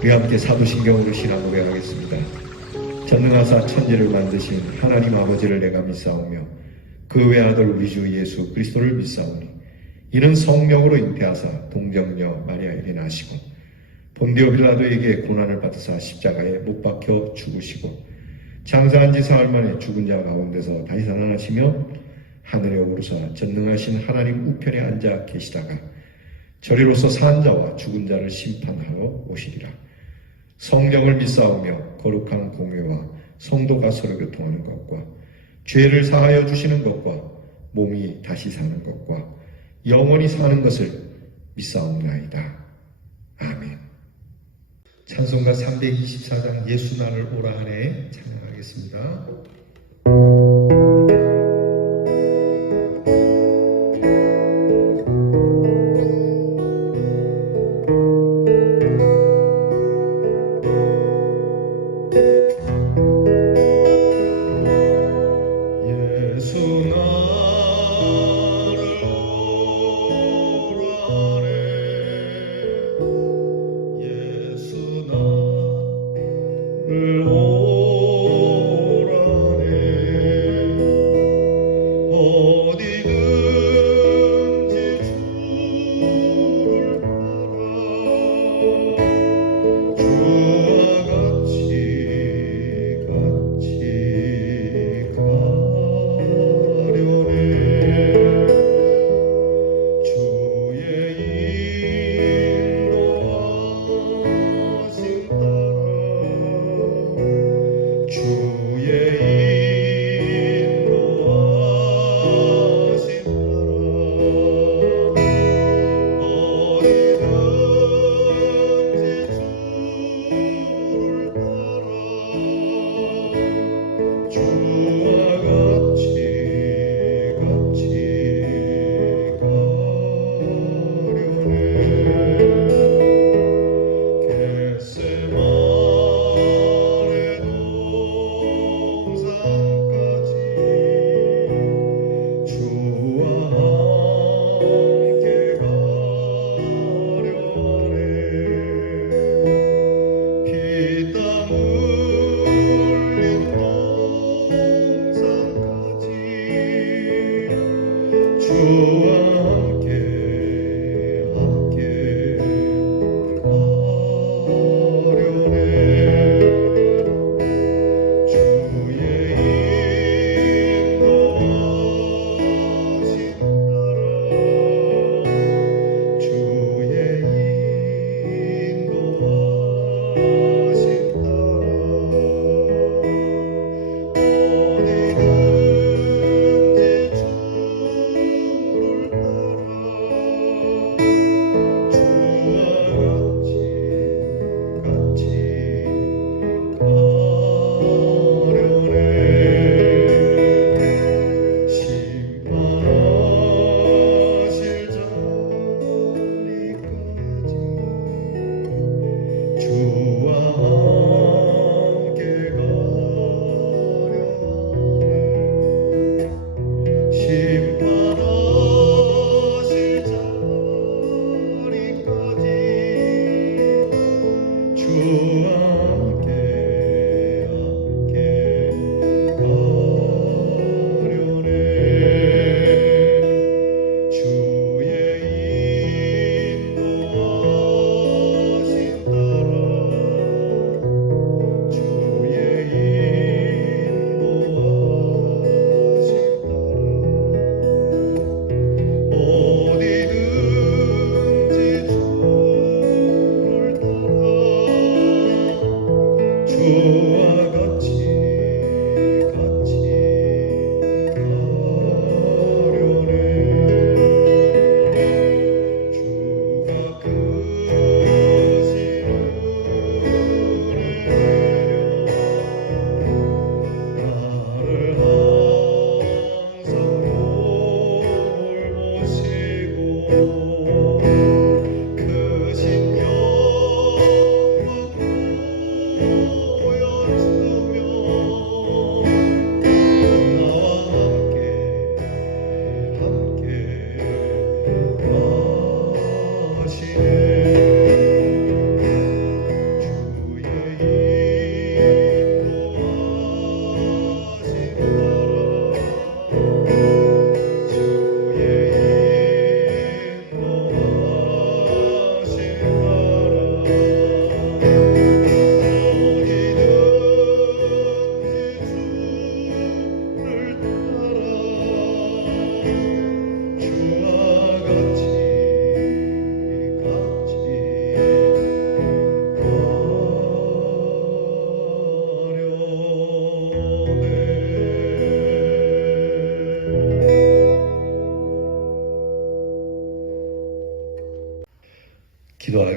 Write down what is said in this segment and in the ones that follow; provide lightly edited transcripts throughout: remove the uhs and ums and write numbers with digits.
우리 함께 사도신경으로 신앙 고백하겠습니다. 전능하사 천지를 만드신 하나님 아버지를 내가 믿사오며 그 외아들 우리 주 예수 그리스도를 믿사오니 이는 성령으로 잉태하사 동정녀 마리아에게 나시고 본디오 빌라도에게 고난을 받으사 십자가에 못 박혀 죽으시고 장사한 지 사흘 만에 죽은 자 가운데서 다시 살아나시며 하늘에 오르사 전능하신 하나님 우편에 앉아 계시다가 저리로서 산 자와 죽은 자를 심판하러 오시리라. 성령을 믿사오며 거룩한 공회와 성도가 서로 교통하는 것과 죄를 사하여 주시는 것과 몸이 다시 사는 것과 영원히 사는 것을 믿사옵나이다. 아멘. 찬송가 324장 예수 나를 오라 하네 찬양하겠습니다. 오라네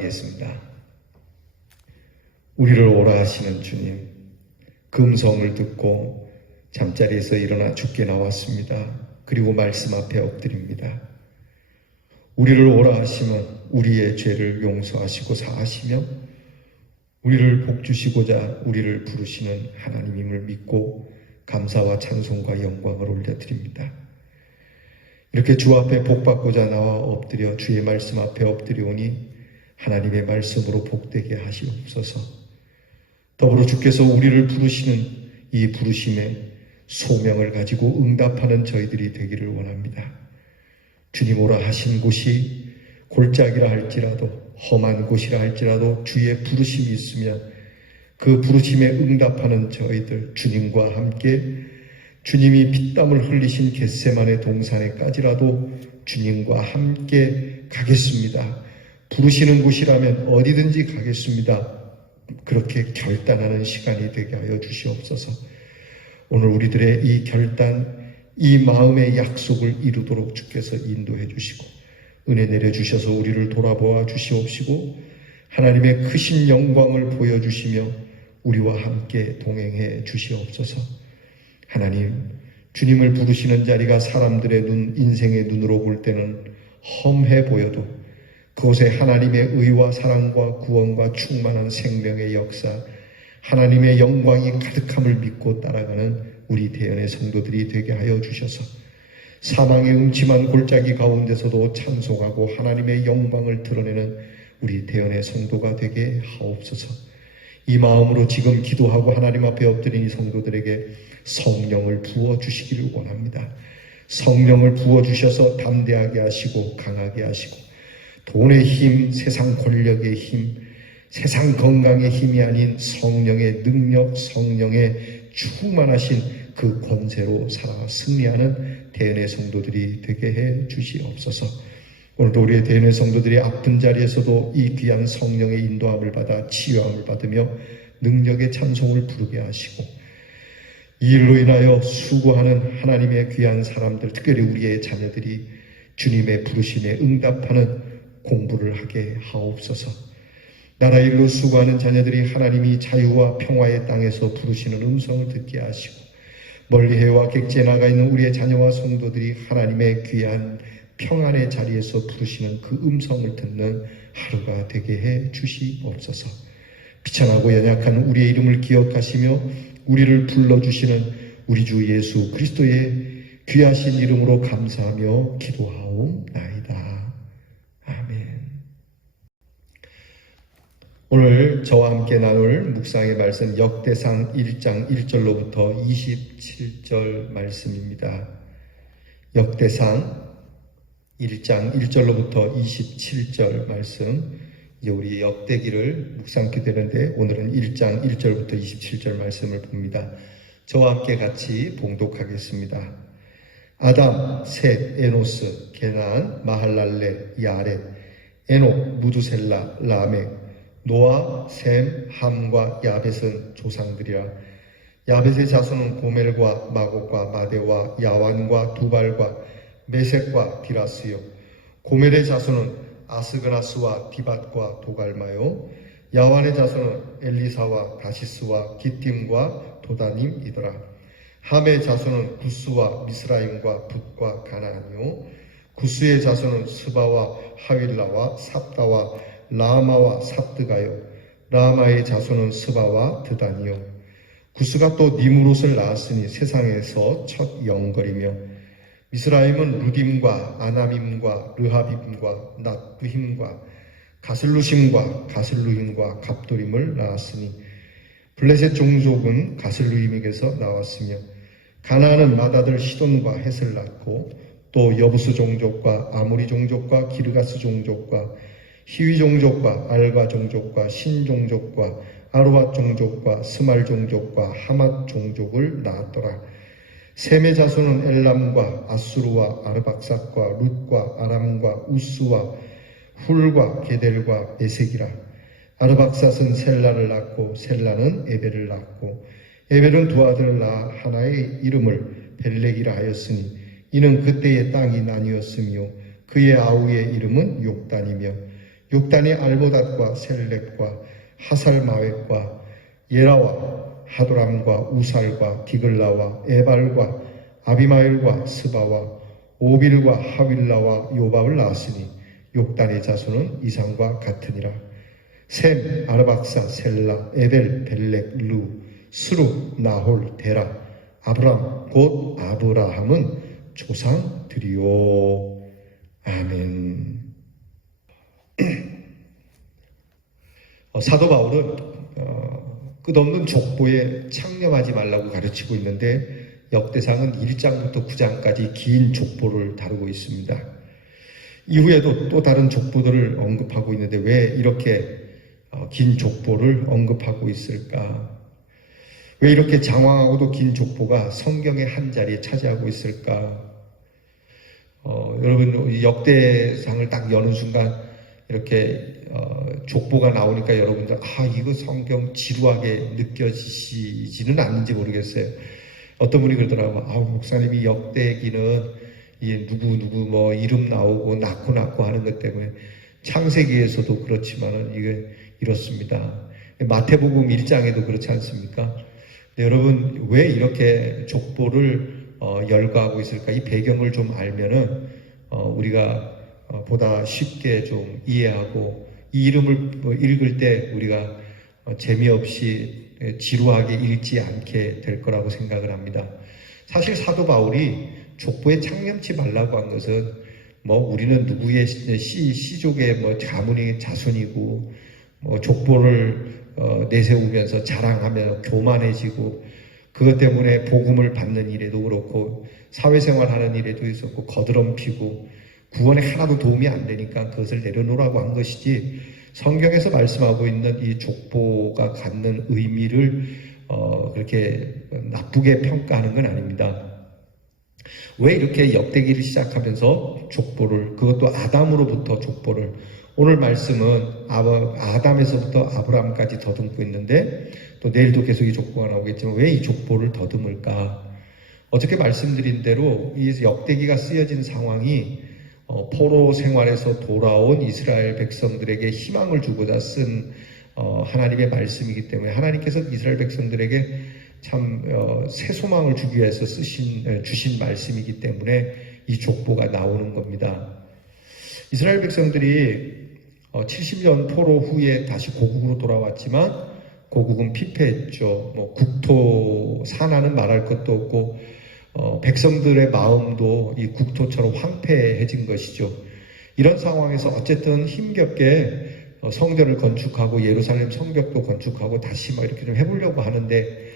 기도하겠습니다. 우리를 오라 하시는 주님, 그 음성을 듣고 잠자리에서 일어나 주께 나왔습니다. 그리고 말씀 앞에 엎드립니다. 우리를 오라 하시면 우리의 죄를 용서하시고 사하시며 우리를 복주시고자 우리를 부르시는 하나님임을 믿고 감사와 찬송과 영광을 올려드립니다. 이렇게 주 앞에 복받고자 나와 엎드려 주의 말씀 앞에 엎드려오니 하나님의 말씀으로 복되게 하시옵소서. 더불어 주께서 우리를 부르시는 이 부르심에 소명을 가지고 응답하는 저희들이 되기를 원합니다. 주님 오라 하신 곳이 골짜기라 할지라도 험한 곳이라 할지라도 주의 부르심이 있으면 그 부르심에 응답하는 저희들 주님과 함께 주님이 피땀을 흘리신 겟세마네 동산에까지라도 주님과 함께 가겠습니다. 부르시는 곳이라면 어디든지 가겠습니다. 그렇게 결단하는 시간이 되게 하여 주시옵소서. 오늘 우리들의 이 결단, 이 마음의 약속을 이루도록 주께서 인도해 주시고 은혜 내려주셔서 우리를 돌아보아 주시옵시고 하나님의 크신 영광을 보여주시며 우리와 함께 동행해 주시옵소서. 하나님, 주님을 부르시는 자리가 사람들의 눈, 인생의 눈으로 볼 때는 험해 보여도 그곳에 하나님의 의와 사랑과 구원과 충만한 생명의 역사, 하나님의 영광이 가득함을 믿고 따라가는 우리 대연의 성도들이 되게 하여 주셔서 사망의 음침한 골짜기 가운데서도 찬송하고 하나님의 영광을 드러내는 우리 대연의 성도가 되게 하옵소서. 이 마음으로 지금 기도하고 하나님 앞에 엎드린 이 성도들에게 성령을 부어주시기를 원합니다. 성령을 부어주셔서 담대하게 하시고 강하게 하시고 돈의 힘, 세상 권력의 힘, 세상 건강의 힘이 아닌 성령의 능력, 성령의 충만하신 그 권세로 살아 승리하는 대연의 성도들이 되게 해 주시옵소서. 오늘도 우리의 대연의 성도들이 아픈 자리에서도 이 귀한 성령의 인도함을 받아 치유함을 받으며 능력의 찬송을 부르게 하시고 이 일로 인하여 수고하는 하나님의 귀한 사람들, 특별히 우리의 자녀들이 주님의 부르심에 응답하는 공부를 하게 하옵소서. 나라 일로 수고하는 자녀들이 하나님이 자유와 평화의 땅에서 부르시는 음성을 듣게 하시고 멀리 해와 객지에 나가 있는 우리의 자녀와 성도들이 하나님의 귀한 평안의 자리에서 부르시는 그 음성을 듣는 하루가 되게 해 주시옵소서. 비천하고 연약한 우리의 이름을 기억하시며 우리를 불러주시는 우리 주 예수 그리스도의 귀하신 이름으로 감사하며 기도하옵나이다. 아멘. 오늘 저와 함께 나눌 묵상의 말씀 역대상 1장 1절로부터 27절 말씀입니다. 역대상 1장 1절로부터 27절 말씀, 이제 우리 역대기를 묵상하게 되는데 오늘은 1장 1절부터 27절 말씀을 봅니다. 저와 함께 같이 봉독하겠습니다. 아담, 셋, 에노스, 게난, 마할랄레, 야렛, 에녹, 무두셀라, 라멕, 노아, 셈, 함과 야벳은 조상들이라. 야벳의 자손은 고멜과 마곡과 마대와 야완과 두발과 메색과 디라스요. 고멜의 자손은 아스그나스와 디밧과 도갈마요. 야완의 자손은 엘리사와 다시스와 기띔과 도다님이더라. 함의 자손은 구스와 미스라임과 붓과 가나안이요. 구스의 자손은 스바와 하윌라와 삽다와 라마와 삽드가요. 라마의 자손은 스바와 드단이요. 구스가 또 니무롯을 낳았으니 세상에서 첫 영걸이며 미스라임은 루딤과 아나밈과 르하빔과 낫두힘과 가슬루심과 가슬루힘과 갑도림을 낳았으니 블레셋 종족은 가슬루힘에게서 나왔으며 가나안은 맏아들 시돈과 헷을 낳고 또 여부스 종족과 아모리 종족과 기르가스 종족과 히위 종족과 알바 종족과 신 종족과 아루밧 종족과 스말 종족과 하맛 종족을 낳았더라. 셈의 자손은 엘람과 아수르와 아르박삭과 룻과 아람과 우스와 훌과 게델과 메색이라. 아르박삭은 셀라를 낳고 셀라는 에벨을 낳고 에벨은 두 아들을 낳아 하나의 이름을 벨렉이라 하였으니 이는 그때의 땅이 나뉘었으며 그의 아우의 이름은 욕단이며 육단이 알보닷과 셀렉과 하살마웻과 예라와 하도람과 우살과 디글라와 에발과 아비마엘과 스바와 오빌과 하윌라와 요밥을 낳았으니 욕단의 자손은 이상과 같으니라. 셈, 아르박사, 셀라, 에벨, 벨렉, 루, 스루, 나홀, 데라, 아브람, 곧 아브라함은 조상들이요. 아멘. 사도 바울은 끝없는 족보에 창념하지 말라고 가르치고 있는데 역대상은 1장부터 9장까지 긴 족보를 다루고 있습니다. 이후에도 또 다른 족보들을 언급하고 있는데 왜 이렇게 긴 족보를 언급하고 있을까? 왜 이렇게 장황하고도 긴 족보가 성경의 한 자리에 차지하고 있을까? 여러분 역대상을 딱 여는 순간 이렇게 족보가 나오니까 여러분들 이거 성경 지루하게 느껴지지는 않는지 모르겠어요. 어떤 분이 그러더라고요. 목사님이 역대기는 누구 뭐 이름 나오고 낳고 하는 것 때문에 창세기에서도 그렇지만은 이게 이렇습니다. 마태복음 1장에도 그렇지 않습니까? 여러분 왜 이렇게 족보를 열거하고 있을까? 이 배경을 좀 알면은 우리가 보다 쉽게 좀 이해하고 이 이름을 읽을 때 우리가 재미없이 지루하게 읽지 않게 될 거라고 생각을 합니다. 사실 사도 바울이 족보에 창념치 말라고 한 것은 우리는 누구의 씨족의 가문의 자손이고 족보를 내세우면서 자랑하며 교만해지고 그것 때문에 복음을 받는 일에도 그렇고 사회생활하는 일에도 있었고 거드럼피고 구원에 하나도 도움이 안 되니까 그것을 내려놓으라고 한 것이지 성경에서 말씀하고 있는 이 족보가 갖는 의미를 그렇게 나쁘게 평가하는 건 아닙니다. 왜 이렇게 역대기를 시작하면서 족보를 그것도 아담으로부터 족보를 오늘 말씀은 아담에서부터 아브라함까지 더듬고 있는데 또 내일도 계속 이 족보가 나오겠지만 왜 이 족보를 더듬을까? 어저께 말씀드린 대로 이 역대기가 쓰여진 상황이 포로 생활에서 돌아온 이스라엘 백성들에게 희망을 주고자 쓴 하나님의 말씀이기 때문에 하나님께서 이스라엘 백성들에게 참 새 소망을 주기 위해서 주신 말씀이기 때문에 이 족보가 나오는 겁니다. 이스라엘 백성들이 70년 포로 후에 다시 고국으로 돌아왔지만 고국은 피폐했죠. 국토 산하는 말할 것도 없고 백성들의 마음도 이 국토처럼 황폐해진 것이죠. 이런 상황에서 어쨌든 힘겹게 성전을 건축하고 예루살렘 성벽도 건축하고 다시 이렇게 좀 해보려고 하는데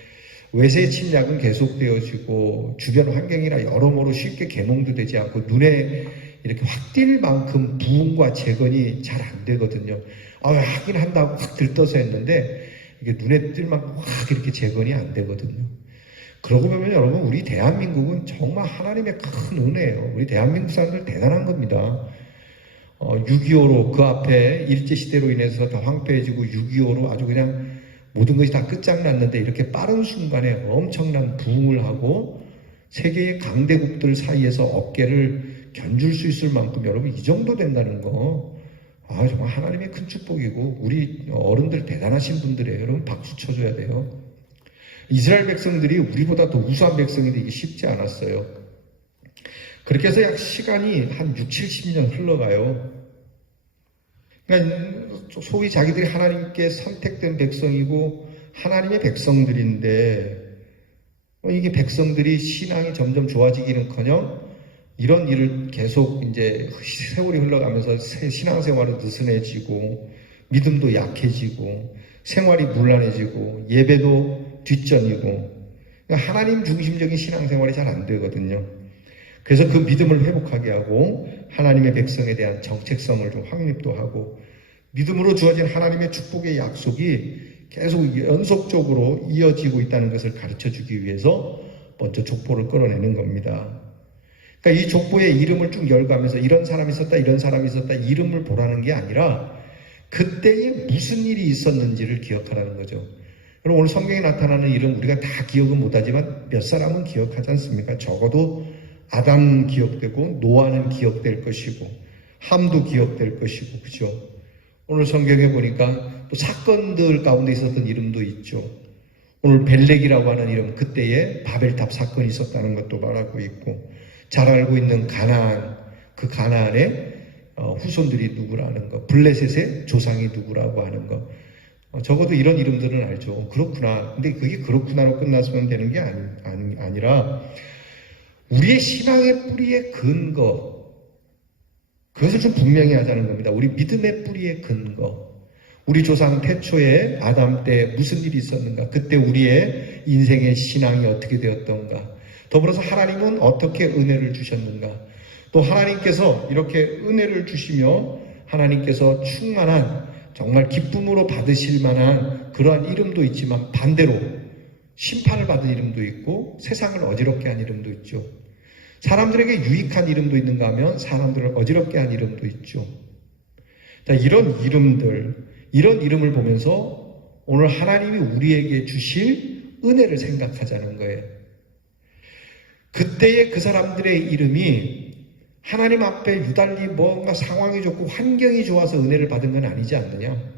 외세 침략은 계속되어지고 주변 환경이나 여러모로 쉽게 개몽도 되지 않고 눈에 이렇게 확 띌 만큼 부흥과 재건이 잘 안 되거든요. 하긴 한다고 확 들떠서 했는데 이게 눈에 띌 만큼 확 이렇게 재건이 안 되거든요. 그러고 보면 여러분 우리 대한민국은 정말 하나님의 큰 은혜예요. 우리 대한민국 사람들 대단한 겁니다. 6.25로 그 앞에 일제시대로 인해서 다 황폐해지고 6.25로 아주 그냥 모든 것이 다 끝장났는데 이렇게 빠른 순간에 엄청난 부흥을 하고 세계의 강대국들 사이에서 어깨를 견줄 수 있을 만큼 여러분 이 정도 된다는 거 정말 하나님의 큰 축복이고 우리 어른들 대단하신 분들이에요. 여러분 박수 쳐줘야 돼요. 이스라엘 백성들이 우리보다 더 우수한 백성이 되기 쉽지 않았어요. 그렇게 해서 약 시간이 한 6, 70년 흘러가요. 그러니까 소위 자기들이 하나님께 선택된 백성이고 하나님의 백성들인데 이게 백성들이 신앙이 점점 좋아지기는커녕 이런 일을 계속 이제 세월이 흘러가면서 신앙생활은 느슨해지고 믿음도 약해지고 생활이 문란해지고 예배도 뒷전이고 그러니까 하나님 중심적인 신앙생활이 잘 안 되거든요. 그래서 그 믿음을 회복하게 하고 하나님의 백성에 대한 정체성을 좀 확립도 하고 믿음으로 주어진 하나님의 축복의 약속이 계속 연속적으로 이어지고 있다는 것을 가르쳐주기 위해서 먼저 족보를 끌어내는 겁니다. 그러니까 이 족보의 이름을 쭉 열거하면서 이런 사람이 있었다 이런 사람이 있었다 이름을 보라는 게 아니라 그때에 무슨 일이 있었는지를 기억하라는 거죠. 그럼 오늘 성경에 나타나는 이름 우리가 다 기억은 못하지만 몇 사람은 기억하지 않습니까? 적어도 아담 기억되고 노아는 기억될 것이고 함도 기억될 것이고 그죠? 오늘 성경에 보니까 또 사건들 가운데 있었던 이름도 있죠. 오늘 벨렉이라고 하는 이름, 그때에 바벨탑 사건이 있었다는 것도 말하고 있고, 잘 알고 있는 가나안, 그 가나안의 후손들이 누구라는 거, 블레셋의 조상이 누구라고 하는 거, 적어도 이런 이름들은 알죠. 그렇구나. 근데 그게 그렇구나로 끝났으면 되는 게 아니라 우리의 신앙의 뿌리의 근거, 그것을 좀 분명히 하자는 겁니다. 우리 믿음의 뿌리의 근거, 우리 조상 태초에 아담 때 무슨 일이 있었는가, 그때 우리의 인생의 신앙이 어떻게 되었던가, 더불어서 하나님은 어떻게 은혜를 주셨는가, 또 하나님께서 이렇게 은혜를 주시며 하나님께서 충만한 정말 기쁨으로 받으실 만한 그러한 이름도 있지만 반대로 심판을 받은 이름도 있고 세상을 어지럽게 한 이름도 있죠. 사람들에게 유익한 이름도 있는가 하면 사람들을 어지럽게 한 이름도 있죠. 이런 이름들, 이런 이름을 보면서 오늘 하나님이 우리에게 주실 은혜를 생각하자는 거예요. 그때의 그 사람들의 이름이 하나님 앞에 유달리 뭔가 상황이 좋고 환경이 좋아서 은혜를 받은 건 아니지 않느냐.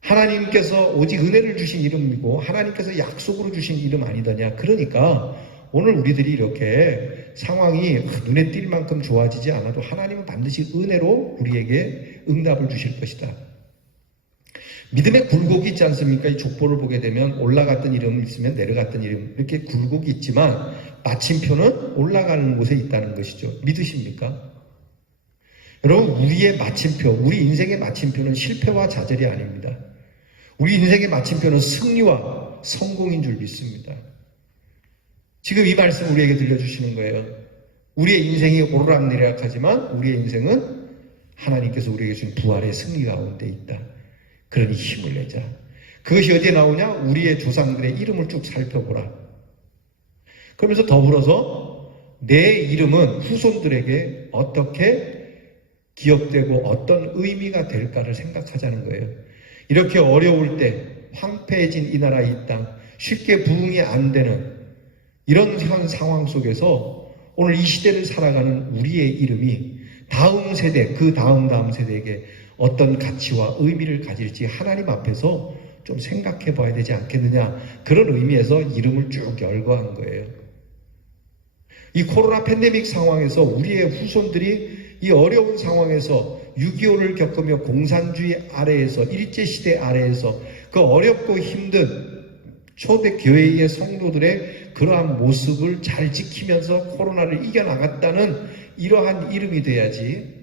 하나님께서 오직 은혜를 주신 이름이고 하나님께서 약속으로 주신 이름 아니더냐. 그러니까 오늘 우리들이 이렇게 상황이 눈에 띌 만큼 좋아지지 않아도 하나님은 반드시 은혜로 우리에게 응답을 주실 것이다. 믿음의 굴곡이 있지 않습니까? 이 족보를 보게 되면 올라갔던 이름 있으면 내려갔던 이름, 이렇게 굴곡이 있지만 마침표는 올라가는 곳에 있다는 것이죠. 믿으십니까? 여러분, 우리의 마침표, 우리 인생의 마침표는 실패와 좌절이 아닙니다. 우리 인생의 마침표는 승리와 성공인 줄 믿습니다. 지금 이 말씀 우리에게 들려주시는 거예요. 우리의 인생이 오르락내리락하지만 우리의 인생은 하나님께서 우리에게 준 부활의 승리 가운데 있다. 그러니 힘을 내자. 그것이 어디에 나오냐? 우리의 조상들의 이름을 쭉 살펴보라. 그러면서 더불어서 내 이름은 후손들에게 어떻게 기억되고 어떤 의미가 될까를 생각하자는 거예요. 이렇게 어려울 때 황폐해진 이 나라 이 땅, 쉽게 부응이 안 되는 이런 현 상황 속에서 오늘 이 시대를 살아가는 우리의 이름이 다음 세대, 그 다음 세대에게 어떤 가치와 의미를 가질지 하나님 앞에서 좀 생각해 봐야 되지 않겠느냐. 그런 의미에서 이름을 쭉 열거한 거예요. 이 코로나 팬데믹 상황에서 우리의 후손들이 이 어려운 상황에서 6.25를 겪으며 공산주의 아래에서 일제시대 아래에서 그 어렵고 힘든 초대 교회의 성도들의 그러한 모습을 잘 지키면서 코로나를 이겨나갔다는 이러한 이름이 돼야지.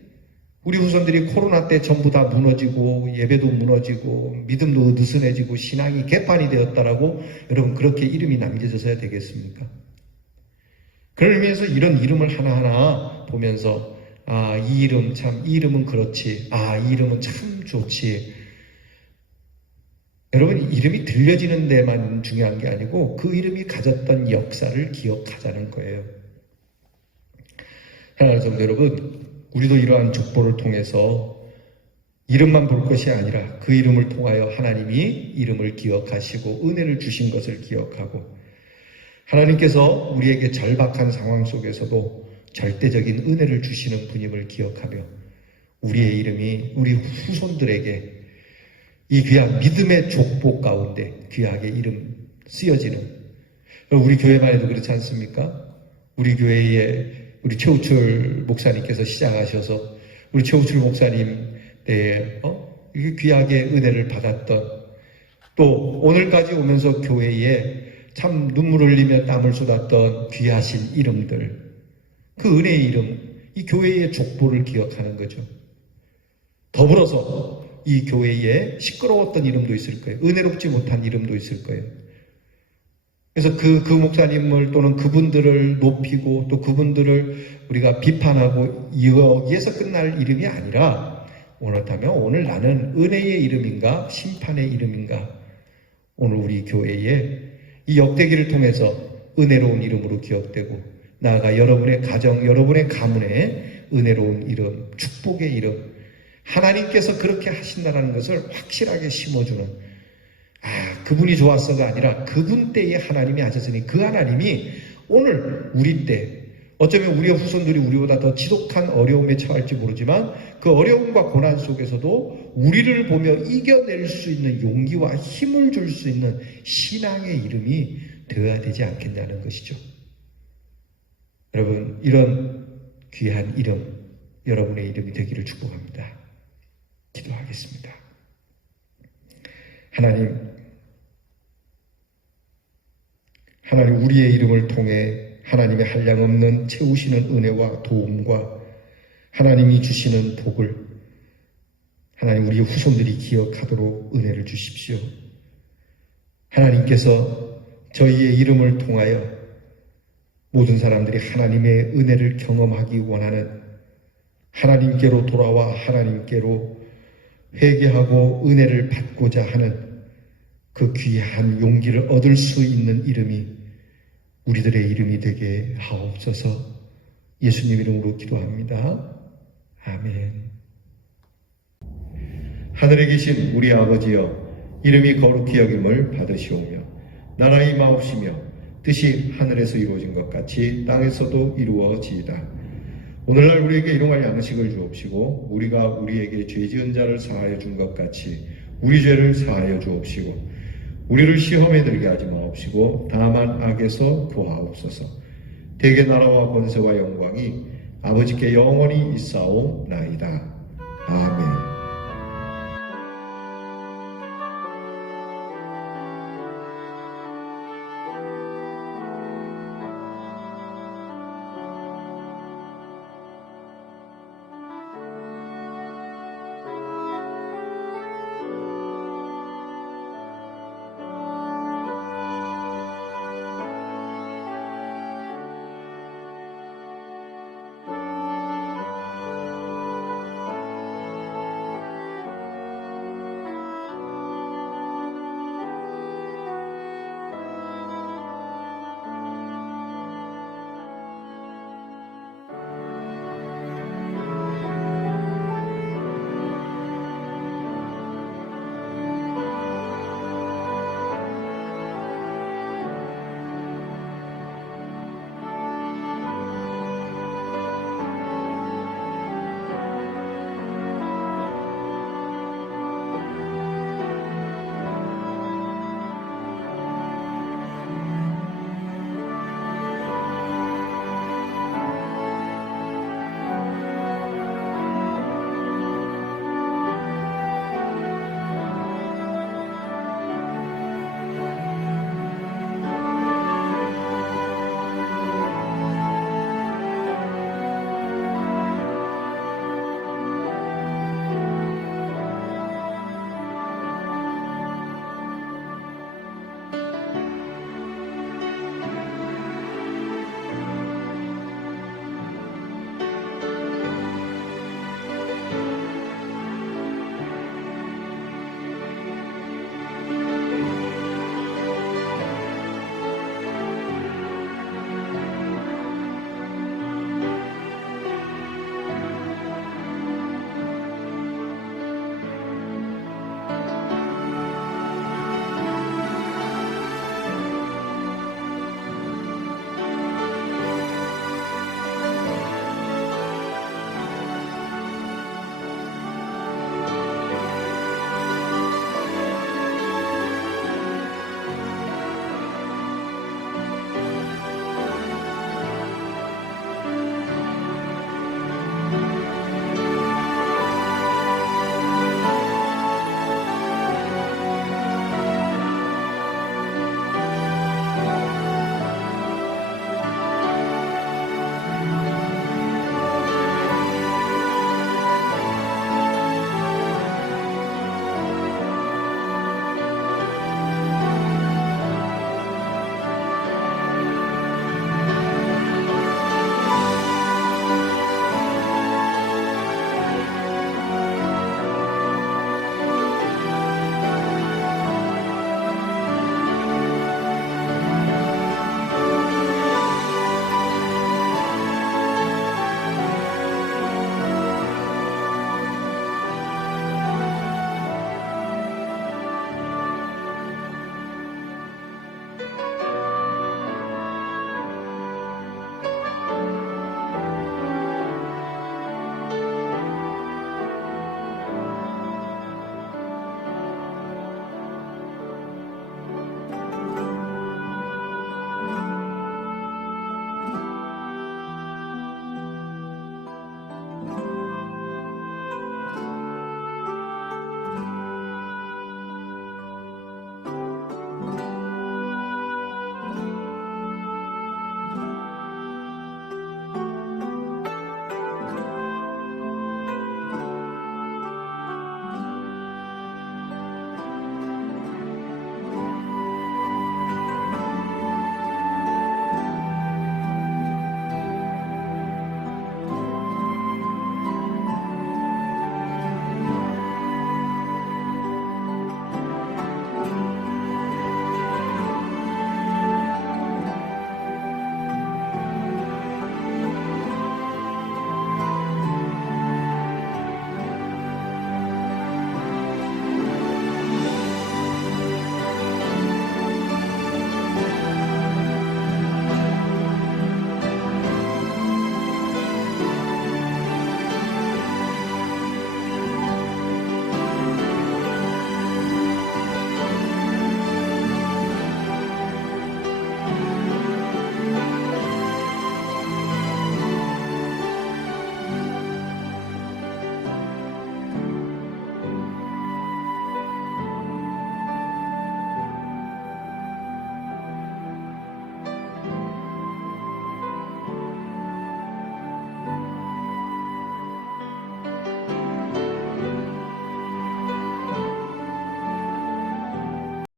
우리 후손들이 코로나 때 전부 다 무너지고 예배도 무너지고 믿음도 느슨해지고 신앙이 개판이 되었다라고 여러분 그렇게 이름이 남겨져서야 되겠습니까? 그런 의미에서 이런 이름을 하나하나 보면서 이 이름 참, 이 이름은 그렇지, 이 이름은 참 좋지. 여러분, 이름이 들려지는 데만 중요한 게 아니고 그 이름이 가졌던 역사를 기억하자는 거예요. 하나님 성도 여러분, 우리도 이러한 족보를 통해서 이름만 볼 것이 아니라 그 이름을 통하여 하나님이 이름을 기억하시고 은혜를 주신 것을 기억하고 하나님께서 우리에게 절박한 상황 속에서도 절대적인 은혜를 주시는 분임을 기억하며 우리의 이름이 우리 후손들에게 이 귀한 믿음의 족보 가운데 귀하게 이름 쓰여지는, 우리 교회만 해도 그렇지 않습니까? 우리 교회에 우리 최우철 목사님께서 시작하셔서 우리 최우철 목사님 때에 이게 귀하게 은혜를 받았던, 또 오늘까지 오면서 교회에 참 눈물 흘리며 땀을 쏟았던 귀하신 이름들, 그 은혜의 이름, 이 교회의 족보를 기억하는 거죠. 더불어서 이 교회에 시끄러웠던 이름도 있을 거예요. 은혜롭지 못한 이름도 있을 거예요. 그래서 그 목사님을 또는 그분들을 높이고 또 그분들을 우리가 비판하고 여기에서 끝날 이름이 아니라 오늘다면 오늘 나는 은혜의 이름인가 심판의 이름인가, 오늘 우리 교회에 이 역대기를 통해서 은혜로운 이름으로 기억되고 나아가 여러분의 가정, 여러분의 가문에 은혜로운 이름, 축복의 이름, 하나님께서 그렇게 하신다는 것을 확실하게 심어주는, 그분이 좋았어가 아니라 그분 때에 하나님이 하셨으니 그 하나님이 오늘 우리 때, 어쩌면 우리의 후손들이 우리보다 더 지독한 어려움에 처할지 모르지만 그 어려움과 고난 속에서도 우리를 보며 이겨낼 수 있는 용기와 힘을 줄 수 있는 신앙의 이름이 되어야 되지 않겠냐는 것이죠. 여러분, 이런 귀한 이름, 여러분의 이름이 되기를 축복합니다. 기도하겠습니다. 하나님 우리의 이름을 통해 하나님의 한량없는 채우시는 은혜와 도움과 하나님이 주시는 복을 하나님 우리의 후손들이 기억하도록 은혜를 주십시오. 하나님께서 저희의 이름을 통하여 모든 사람들이 하나님의 은혜를 경험하기 원하는, 하나님께로 돌아와 하나님께로 회개하고 은혜를 받고자 하는 그 귀한 용기를 얻을 수 있는 이름이 우리들의 이름이 되게 하옵소서. 예수님 이름으로 기도합니다. 아멘. 하늘에 계신 우리 아버지여, 이름이 거룩히 여김을 받으시오며 나라가 임하옵시며 뜻이 하늘에서 이루어진 것 같이 땅에서도 이루어지이다. 오늘날 우리에게 일용할 양식을 주옵시고 우리가 우리에게 죄 지은 자를 사하여 준 것 같이 우리 죄를 사하여 주옵시고 우리를 시험에 들게 하지 마옵시고 다만 악에서 구하옵소서. 대개 나라와 권세와 영광이 아버지께 영원히 있사오나이다. 아멘.